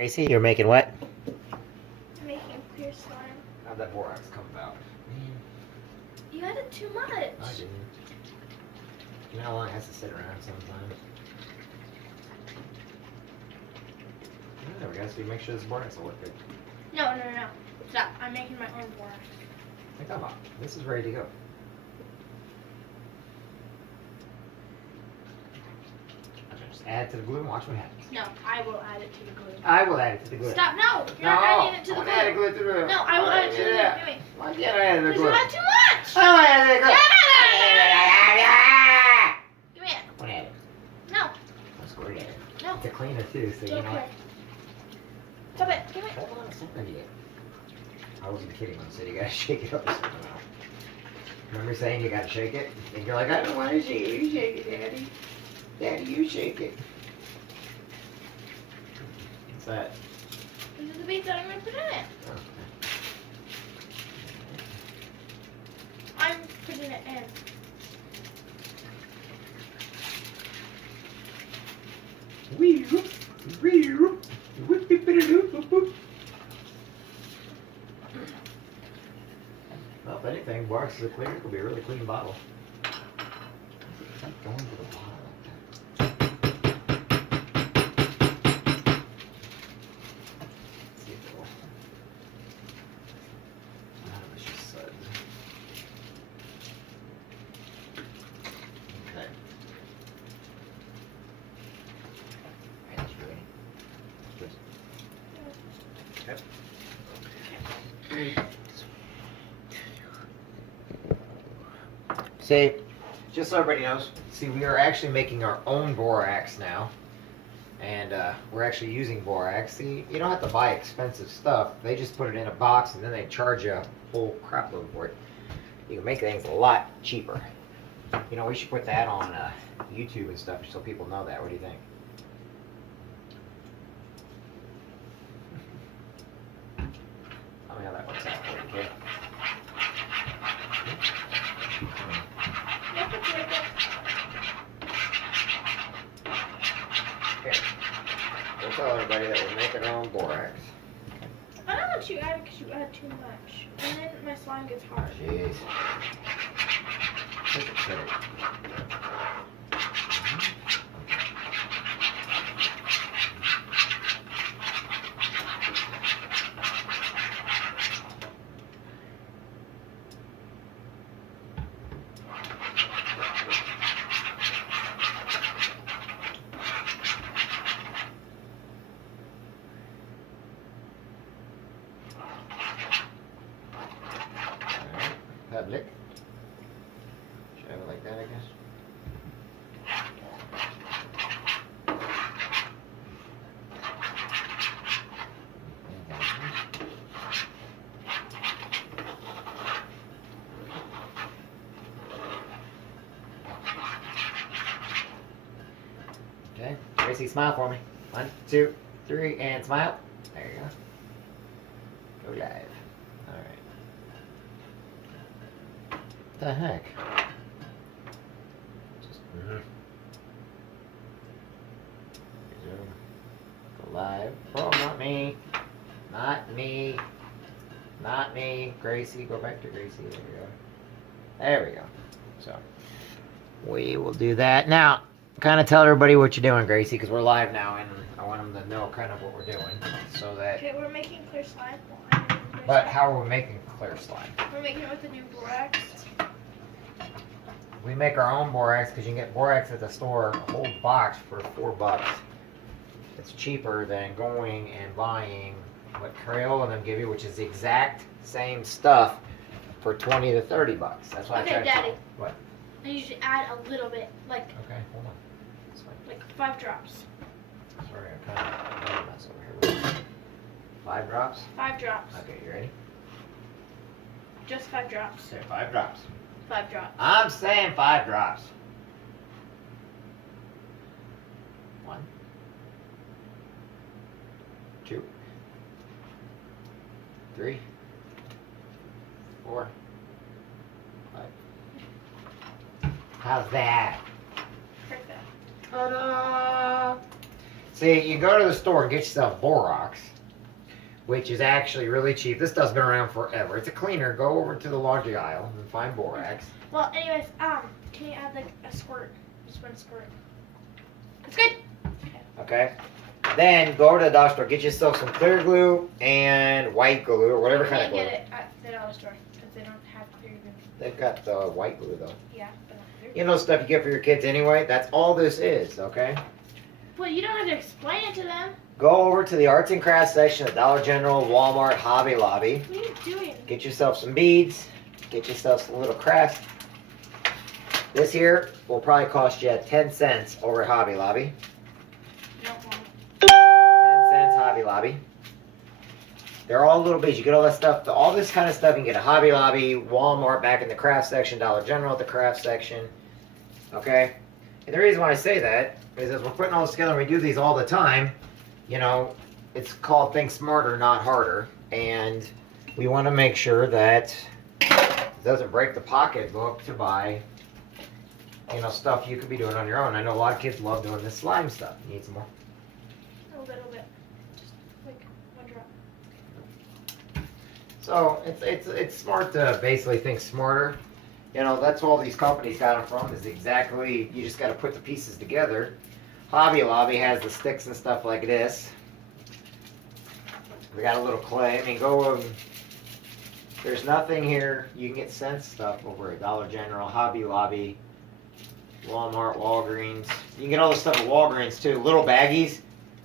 Gracie, you're making what? I'm making clear slime. How'd that borax come about? You added too much. I didn't. You know how long it has to sit around sometimes? There we go, so you make sure this borax will look good. No. Stop. I'm making my own borax. Hey, come on. This is ready to go. Just add it to the glue and watch what happens. No, I will add it to the glue. I will add it to the glue. Stop. No, you're not adding it to the glue. Add the glue to the glue. No, I will add it to the glue. Give me. Why can't I add it to the glue? Because you add too much. I don't add it to the glue. Give me it. I want to add it. No. I'm squirting it. No. It's a cleaner too, so you know what? Stop it. Give me it. Hold on a second yet. I wasn't kidding when I said you gotta shake it up somehow. Remember saying you gotta shake it? And you're like, I don't want to shake it. You shake it, Daddy. Daddy, you shake it. What's that? This is the beads that I'm going to put in it. Oh, I'm putting it in. Well, if anything, borax is clear. It could be a really clean bottle. It's like going to the bottle like that. Let's see if it will. It's just suds. Okay. That's ready. Just. Okay. See, just so everybody knows, see, we are actually making our own borax now, and we're actually using borax. See, you don't have to buy expensive stuff. They just put it in a box, and then they charge you a whole crap load for it. You can make things a lot cheaper. You know, we should put that on YouTube and stuff so people know that. What do you think? Tell me how that works out for you, okay? Here. We'll tell everybody that we're making our own borax. I don't want you add because you add too much. And then my slime gets hard. Jeez. Look at that. Public. Should I have it like that, I guess? Okay, Tracy, smile for me. 1, 2, 3, and smile. There you go. Go live. Alright. The heck? Just resume. Go live. Oh, not me. Not me. Not me. Gracie, go back to Gracie. There we go. There we go. So we will do that now. Kind of tell everybody what you're doing, Gracie, because we're live now, and I want them to know kind of what we're doing, so that. Okay, we're making clear slime. But how are we making clear slime? We're making it with the new borax. We make our own borax because you can get borax at the store, a whole box for $4. It's cheaper than going and buying what Crayola and them give you, which is the exact same stuff for 20 to 30 bucks. That's why I Okay, try to Daddy. What? I usually add a little bit, like Okay, hold on. That's fine. like 5 drops. Sorry, I kind of made a mess over here. 5 drops? 5 drops. Okay, you ready? Just 5 drops. Say 5 drops. 5 drops. I'm saying 5 drops. 1, 2, 3, 4, 5. How's that? Perfect. Ta-da! See, you go to the store and get yourself borax, which is actually really cheap. This stuff's been around forever. It's a cleaner. Go over to the laundry aisle and find borax. Well, anyways, can you add like a squirt? Just one squirt. That's good. Okay. Then go to the dollar store, get yourself some clear glue and white glue or whatever kind of glue. You can't get it at the dollar store because they don't have clear glue. They've got the white glue though. Yeah, but not clear. You know stuff you get for your kids anyway. That's all this is. Okay. Well, you don't have to explain it to them. Go over to the arts and crafts section at Dollar General, Walmart, Hobby Lobby. What are you doing? Get yourself some beads. Get yourself some little crafts. This here will probably cost you 10 cents over at Hobby Lobby. No, 10 cents Hobby Lobby. They're all little beads. You get all that stuff. All this kind of stuff you can get at Hobby Lobby, Walmart, back in the craft section, Dollar General at the craft section. Okay? And the reason why I say that is as we're putting all this together and we do these all the time, you know, it's called Think Smarter, Not Harder. And we want to make sure that it doesn't break the pocketbook to buy, you know, stuff you could be doing on your own. I know a lot of kids love doing this slime stuff. You need some more? a little bit. Just like one drop. So it's smart to basically think smarter. You know, that's all these companies got them from is exactly, you just got to put the pieces together. Hobby Lobby has the sticks and stuff like this. We got a little clay. I mean, there's nothing here. You can get Sense stuff over at Dollar General, Hobby Lobby, Walmart, Walgreens. You can get all this stuff at Walgreens too. Little baggies.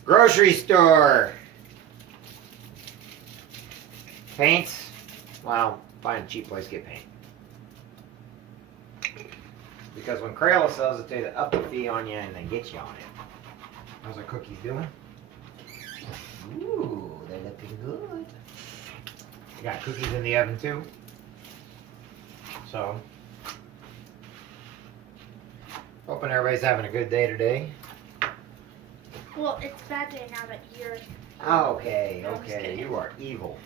Grocery store. Paints. Well, find a cheap place to get paint. Because when Crayola sells it to you, they up the fee on you and they get you on it. How's our cookies doing? Ooh, they're looking good. We got cookies in the oven too. So, hoping everybody's having a good day today. Well, it's a bad day now that you're. Okay, No, I'm just okay, kidding. you are evil.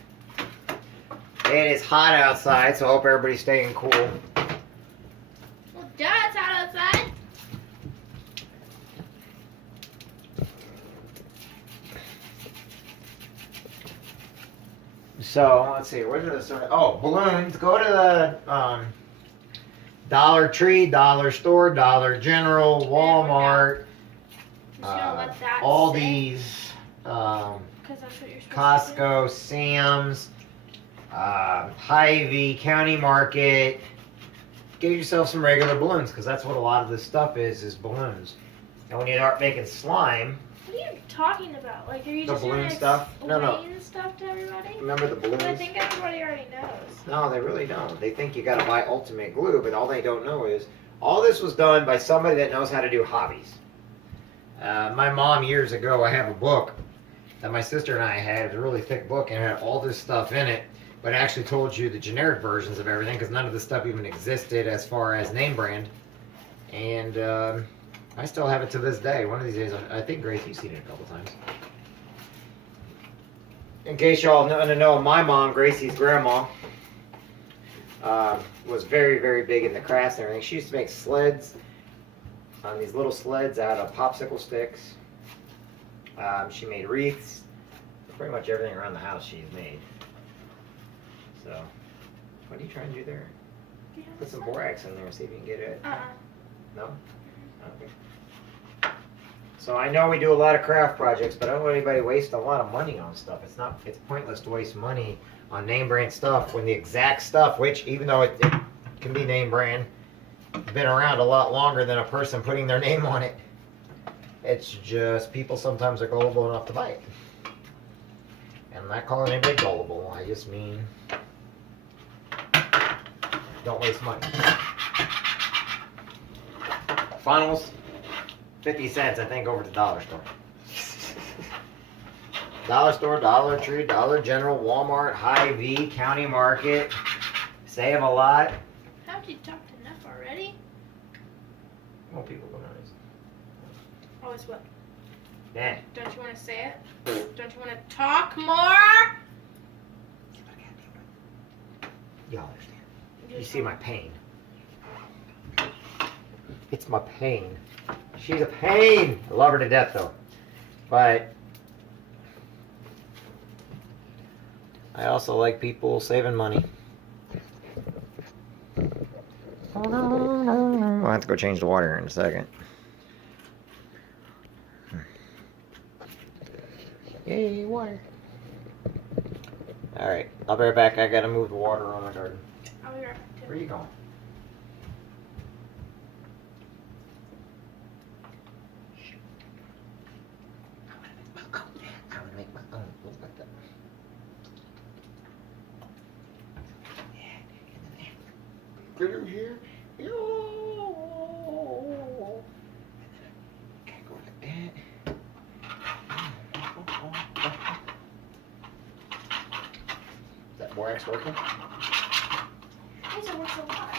It is hot outside, so I hope everybody's staying cool. Well, duh, it's hot outside. So, let's see, where did I start? Oh, balloons. Go to the Dollar Tree, Dollar Store, Dollar General, Walmart, Just gonna let that Aldi's, Because that's what you're supposed to do. Costco, Sam's, Hy-Vee, County Market. Get yourself some regular balloons because that's what a lot of this stuff is balloons. And when you start making slime, What are you talking about? Like, are you The just balloon gonna stuff? No. explain stuff to everybody? remember the balloons? But I think everybody already knows. No, they really don't. They think you gotta buy ultimate glue, but all they don't know is all this was done by somebody that knows how to do hobbies. My mom years ago, I have a book that my sister and I had. It was a really thick book and it had all this stuff in it, but it actually told you the generic versions of everything because none of this stuff even existed as far as name brand. And I still have it to this day. One of these days, I think Grace, you've seen it a couple times. In case y'all know, my mom, Gracie's grandma, was very, very big in the crafts and everything. She used to make sleds, on these little sleds out of popsicle sticks. She made wreaths. Pretty much everything around the house she's made. So, what are you trying to do there? Do you have Put some this one? borax in there, see if you can get it. Uh-uh. No? Okay. So I know we do a lot of craft projects, but I don't want anybody waste a lot of money on stuff. It's pointless to waste money on name brand stuff when the exact stuff, which even though it can be name brand, been around a lot longer than a person putting their name on it. It's just people sometimes are gullible enough to buy it. And I'm not calling anybody gullible, I just mean don't waste money. Funnels, 50 cents, I think, over to Dollar Store. Dollar Store, Dollar Tree, Dollar General, Walmart, Hy-Vee, County Market. Save a lot. Haven't you talked enough already? Well, people don't know. Always what? Yeah. Don't you want to say it? Don't you want to talk more? Y'all understand. You see my pain. It's my pain. She's a pain. I love her to death, though. But I also like people saving money. I'll have to go change the water here in a second. Yay, water. Alright, I'll be right back. I gotta move the water on my garden. I'll be right back too. Where are you going? I'm gonna make my own. Look like that. Yeah, get in here. Yo. Okay, go like that. Is that borax working? Yes, it works a lot.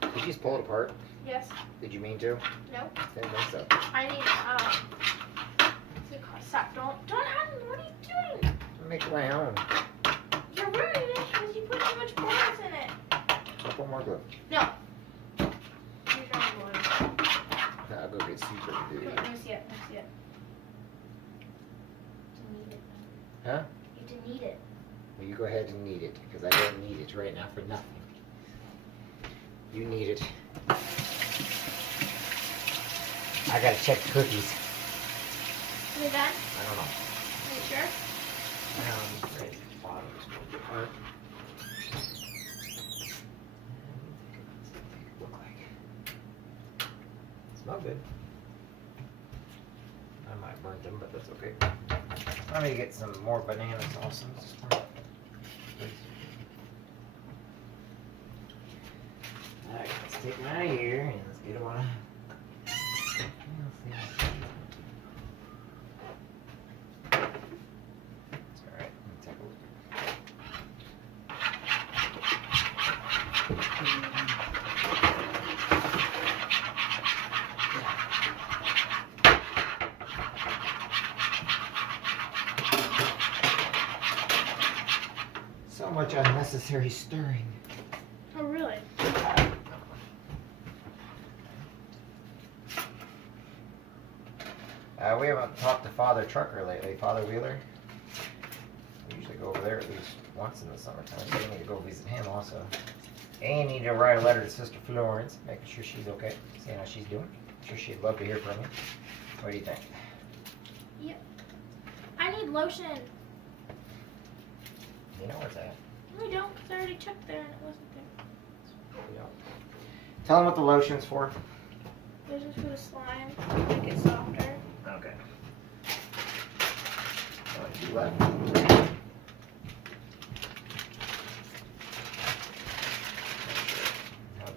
Did you just pull it apart? Yes. Did you mean to? No. Didn't think so. I need what's it called? Stop! Don't have. What are you doing? I'm making my own. You're ruining it because you put too much borax in it. I'll put more glue. No. Here's your own glue. No, I'll go get super glue. Let me see it. Let me see it. You need it. Huh? You didn't need it. Well, you go ahead and knead it, because I don't need it right now for nothing. You need it. I gotta check the cookies. Are they done? I don't know. Are you sure? Right. Bottom is going apart. Look like. Smell good. I might have burnt them, but that's okay. I'm gonna get some more banana sauce in this one. Alright, let's take them out of here and let's get them on. It's alright. Let me take a look. So much unnecessary stirring. Oh, really? We haven't talked to Father Trucker lately, Father Wheeler. We usually go over there at least once in the summertime, so we need to go visit him also. And you need to write a letter to Sister Florence, making sure she's okay, seeing how she's doing. I'm sure she'd love to hear from you. What do you think? Yep. I need lotion. You know where it's at. No, I don't, because I already checked there and it wasn't there. You know. Tell him what the lotion's for. This is for the slime, make it softer. Okay. You left. How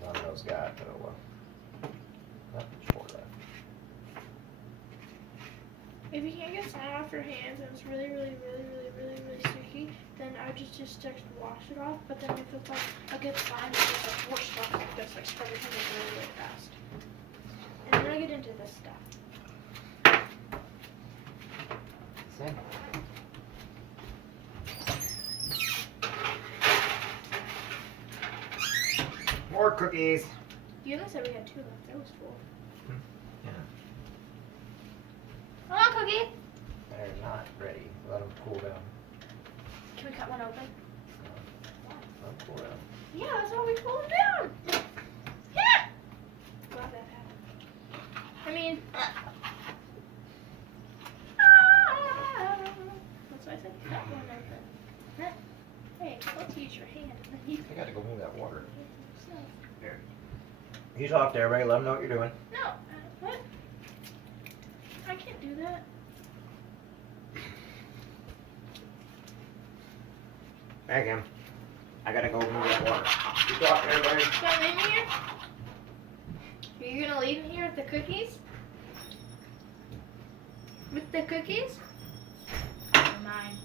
done those got, but oh well. Not much more left. If you can't get slime off your hands and it's really sticky, then I just wash it off. But then if it's like a good slime, it's just like wash it off like this, like scrub your hands really fast. And then I get into this stuff. See? More cookies. You only said we had 2 left. That was full. Yeah. Come on, cookie. They're not ready. Let them cool down. Can we cut one open? Let them cool down. Yeah, that's how we pull it down. Yeah. Glad that happened. I mean. That's why I said cut one open. Huh? Hey, let's use your hand. And then you I gotta go move that water. So, Here. You talk to everybody. Let them know what you're doing. no. What? I can't do that. Hey, Kim. I gotta go move that water. You talk to everybody. Can I leave me here? Are you gonna leave me here with the cookies? With the cookies? They're mine.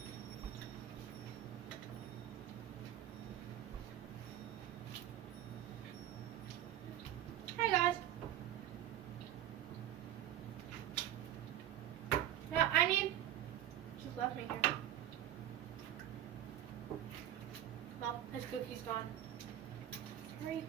Hey guys. Now I need. Just left me here. Well, his cookie's gone. Sorry.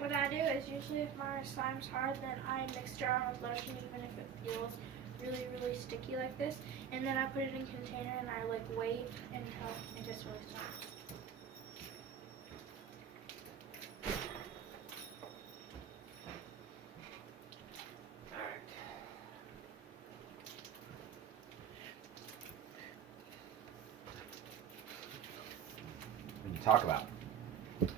What I do is usually if my slime's hard, then I mix it around with lotion even if it feels really, really sticky like this. And then I put it in a container and I like wait until it gets really soft. What do you talk about? You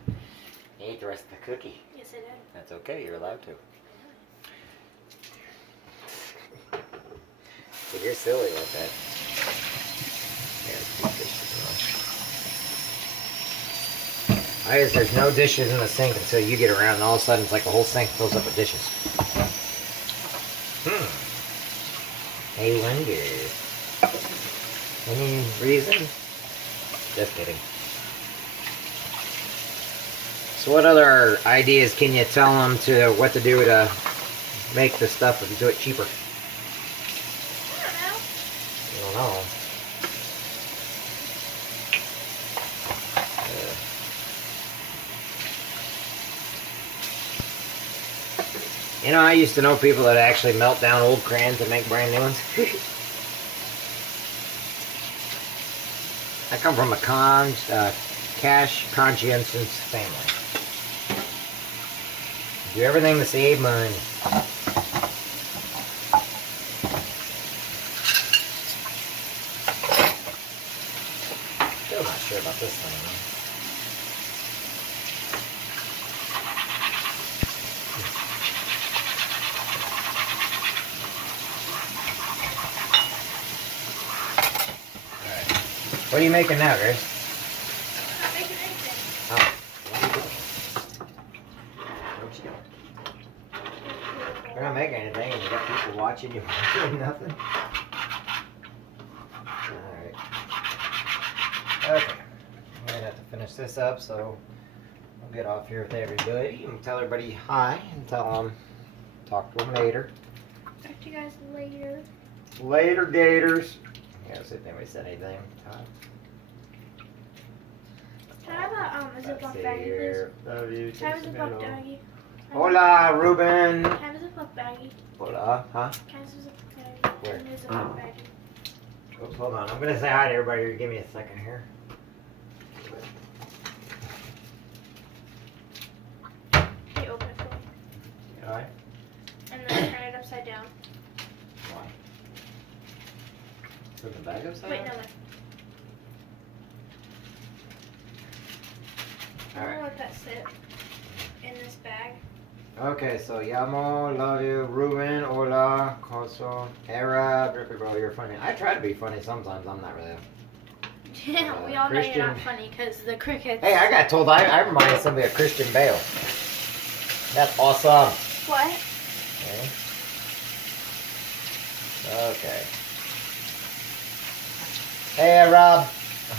ate the rest of the cookie. Yes, I did. That's okay, you're allowed to. If you're silly like that. Here, keep dishes around. I guess there's no dishes in the sink until you get around, and all of a sudden it's like the whole sink fills up with dishes. I wonder. Any reason? Just kidding. So what other ideas can you tell them to what to do to make the stuff and do it cheaper? I don't know. You know, I used to know people that actually melt down old crayons and make brand new ones. I come from a cash conscientious family. Do everything to save money. Still not sure about this thing, though. What are you making now, Grace? I'm not making anything. Oh, what are you doing? What you doing? You're not making anything, and you got people watching you doing nothing. All right. Okay. I'm gonna have to finish this up, so I'll get off here with everybody and tell everybody hi and tell them talk to them later. Talk to you guys later. Later, Gators. Yeah, see if anybody said anything. Can I have a Ziploc baggie, Here. Love you. please? Can I have a Ziploc baggie? Hola, Ruben. Can I have a Ziploc baggie? Hola, huh? Can I have a Ziploc baggie? Where? Can I have a Ziploc baggie? Oops, hold on. I'm gonna say hi to everybody. Give me a second here. Can you open it for me? Alright. And then turn it upside down. Why? Put the bag upside Wait, down? no, no. I'm Alright. gonna let that sit in this bag. Okay, so Yamo, love you, Ruben, hola, Koso, Arab, Rippy bro, you're funny. I try to be funny sometimes, I'm not really. Yeah, we all know Christian. you're not funny because the crickets. Hey, I got told I reminded somebody of Christian Bale. That's awesome. What? Okay. Hey, Arab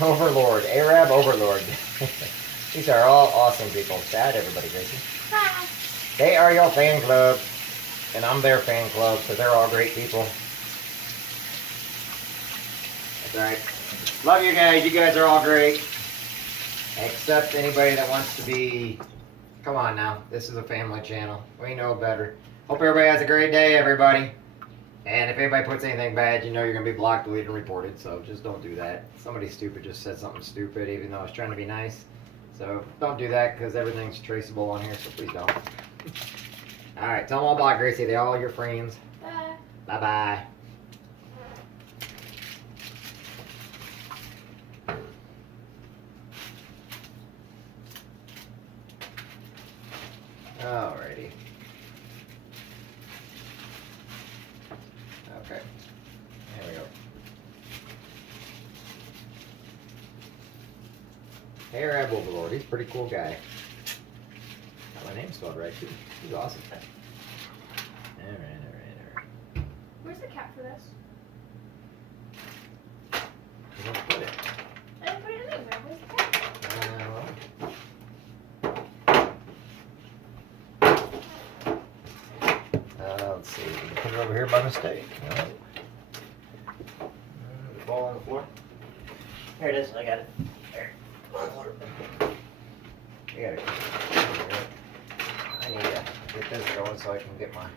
Overlord. Arab Overlord. These are all awesome people. Shout out everybody, Gracie. Ah. They are your fan club, and I'm their fan club because they're all great people. That's right. Love you guys. You guys are all great. Except anybody that wants to be... Come on now. This is a family channel. We know better. Hope everybody has a great day, everybody. And if anybody puts anything bad, you know you're going to be blocked, deleted, and reported. So just don't do that. Somebody stupid just said something stupid, even though I was trying to be nice. So don't do that because everything's traceable on here, so please don't. Alright, tell them all bye, Gracie. They're all your friends. Bye. Bye-bye. Alrighty. Okay. There we go. Hey, Arab Overlord. He's a pretty cool guy. Got my name spelled right, too. He's awesome. Alright. Where's the cap for this? You want to put it? I didn't put it anywhere. Where's the cap? Let's see. Did you put it over here by mistake? No. The ball on the floor. Here it is. I got it. There. You got it. get this going so I can get my